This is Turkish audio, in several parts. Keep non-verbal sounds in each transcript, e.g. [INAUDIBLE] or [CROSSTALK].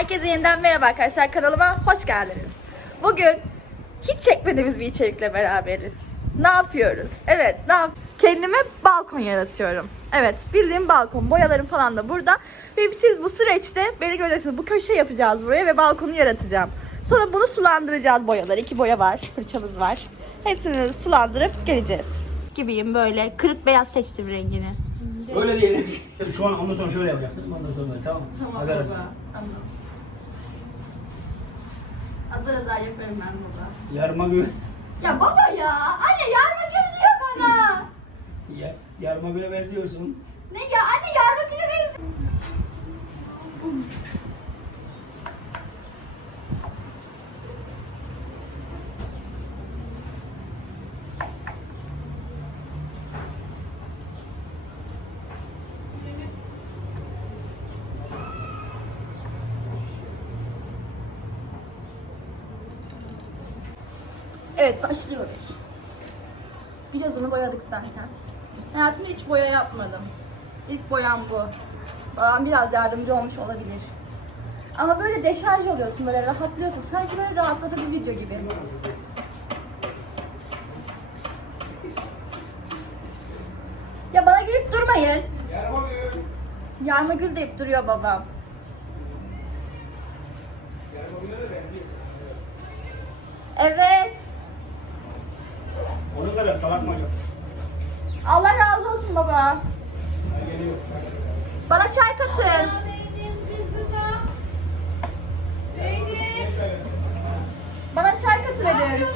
Herkese yeniden merhaba arkadaşlar. Kanalıma hoş geldiniz. Bugün hiç çekmediğimiz bir içerikle beraberiz. Ne yapıyoruz? Evet, ne yap Kendime balkon yaratıyorum. Evet, bildiğim balkon. Boyalarım falan da burada. Ve siz bu süreçte beni göreceksiniz. Bu köşe yapacağız buraya ve balkonu yaratacağım. Sonra bunu sulandıracağız boyaları. İki boya var, fırçamız var. Hepsini sulandırıp geleceğiz. Gibiyim böyle. Kırık beyaz seçtim rengini. Öyle diyelim. Şu an ondan sonra şöyle yapacaksın. Ondan sonra böyle tamam. Tamam Haber arası. Azar azar yaparım ben baba. Yarma göre. Ya baba ya! Anne yarma gül diyor bana! Ya, yarma göre benziyorsun. Ne ya? Anne Evet başlıyoruz. Birazını boyadık zaten. Hayatımda hiç boya yapmadım. İlk boyam bu. Babam biraz yardımcı olmuş olabilir. Ama böyle deşarj oluyorsun, böyle rahatlıyorsun. Sanki böyle rahatlatıcı video gibi. Ya bana gülüp durmayın. Yarma göre. Yarma gül deyip duruyor babam. Evet. Allah razı olsun baba. Bana çay katın. Bana çay katın edin.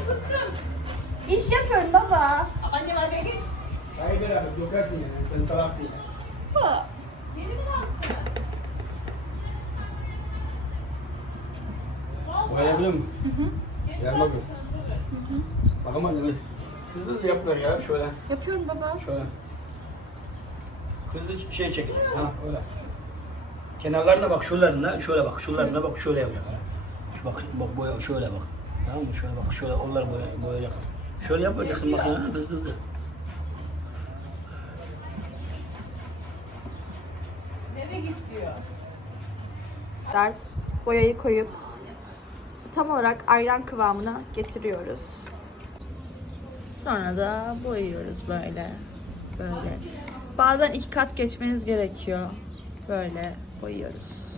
İş yapıyorum baba. Hayır beraber dökersin yani. Sen salaksın yani. Boyayabiliyor musun? Hı hı. Yarma göre. Hızlı hızlı yapıyor ya şöyle. Yapıyorum baba. Şöyle. Hızlı şey çekeceğiz. Ha öyle. Kenarlarına bak şuralarına şöyle bak şuralarına bak şöyle yapacak. Ha. Şu bak bak boya şöyle bak. Tamam mı? Şöyle bak şöyle onları boya boyayacak. Şöyle yapacaksın bak ya hızlı hızlı. Ders boyayı koyup tam olarak ayran kıvamına getiriyoruz. Sonra da boyuyoruz böyle. Böyle. Bazen iki kat geçmeniz gerekiyor. Böyle boyuyoruz.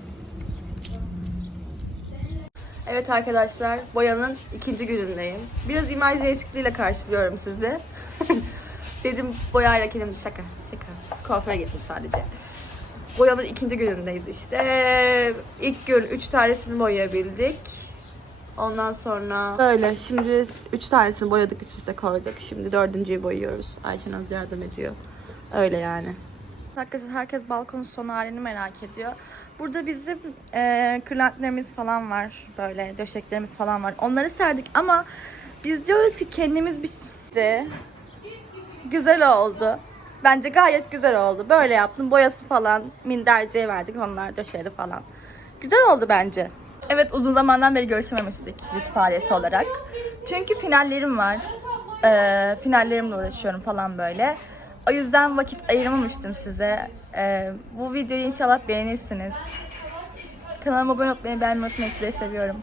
Evet arkadaşlar, boyanın ikinci günündeyim. Biraz imaj değişikliğiyle karşılıyorum sizi. [LAUGHS] Dedim boyayla kendim şaka, şaka. Kuaföre gittim sadece. Boyanın ikinci günündeyiz işte. İlk gün üç tanesini boyayabildik. Ondan sonra böyle şimdi üç tanesini boyadık üst üste koyduk. Şimdi dördüncüyü boyuyoruz. Ayşe Naz yardım ediyor. Öyle yani. Arkadaşlar herkes balkonun son halini merak ediyor. Burada bizim e, kırlentlerimiz falan var. Böyle döşeklerimiz falan var. Onları serdik ama biz diyoruz ki kendimiz bir güzel oldu. Bence gayet güzel oldu. Böyle yaptım. Boyası falan minderciye verdik. Onlar döşedi falan. Güzel oldu bence. Evet uzun zamandan beri görüşememiştik YouTube ailesi olarak. Çünkü finallerim var. Ee, finallerimle uğraşıyorum falan böyle. O yüzden vakit ayıramamıştım size. Ee, bu videoyu inşallah beğenirsiniz. Kanalıma abone olmayı, beğenmeyi unutmayın. Sizleri seviyorum.